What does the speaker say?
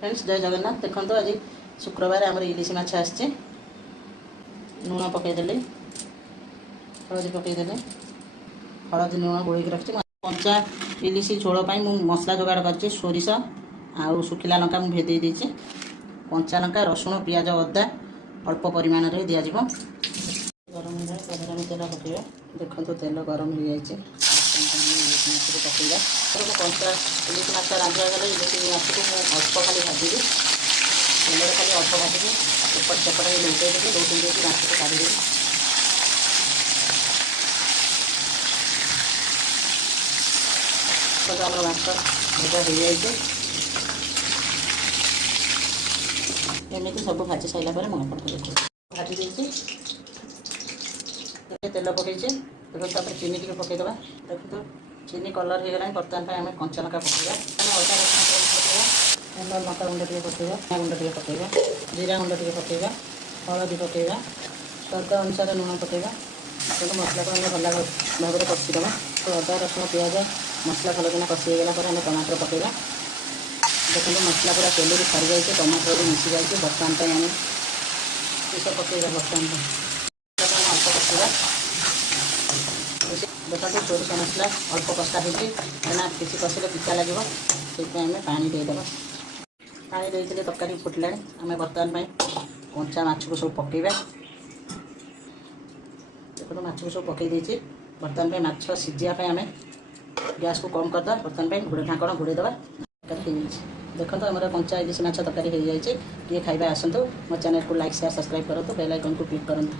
Friends जय जगन्नाथ। देखो आज शुक्रवार आम इलिश माछ आसचे लुण पकईदे हलदी पकईदे हलदी लुण गोल रखी कंचा इलिश झोल मु मसला जोगाड़ कर सोरिष आउ सुखिला लंका मुझे भेदे कंचा लंका रसुण पियाज अदा अल्प परिमाण में दिज्व गरम साधारण तेल पकड़ा। देखो तेल गरम हो जाए पकड़ा कंचा इलिश माछ रांधा गले इलिश माछ को अल्प खाली भाजी तेल खाली अल्प भाजी एपट सेपट लौटेदेवी लौटे माछ को काढ़ी आम माछ भजा हो जाए एमती सब भाजी सारा पर मुझे भाजी देती तेल पकईचे देखो तापर चीनी टी पकईदे देखो चीनी कलर हो गला बर्तमान आम कंचा लंका पकड़ा अदा रसुण लंका गुंड टे पकड़ा गुंड टे पकड़ा जीरा गुंड टे पकड़ा हलदी पकड़ा स्वाद अनुसार लुण पकड़ा तो मसला को आम भल भाव में कषिदेवा तो अदा रसुण पियाज मसला भलकिना कषिगला आम टमाटर पकड़ा। देखो मसला पूरा तेल भी छाड़ी जाए टमाटर भी मिसी जाए बर्तमान आम किस पकड़ा बर्तमान अल्प कषा देखो सोरिष मसला अल्प कषा होना किसी कषिले पिता लगे से आम पानी देदेव पानी देते तरकारी फुटला आम बर्तमान कंचा माछ को सब पकईवा। देखो माछ को सब पकई देती बर्तमान माछ सीझापी आम गैस को कम करदे बर्तमान घोड़े ढाकण घोड़ेदेवा तरकारी देखो आम कंचा इलिश माछ तरकारी हो जाए किए खाଇବା आसतु मो चैनल को लाइक शेयर सब्सक्राइब करूँ बेल आइकन को क्लिक करूँ।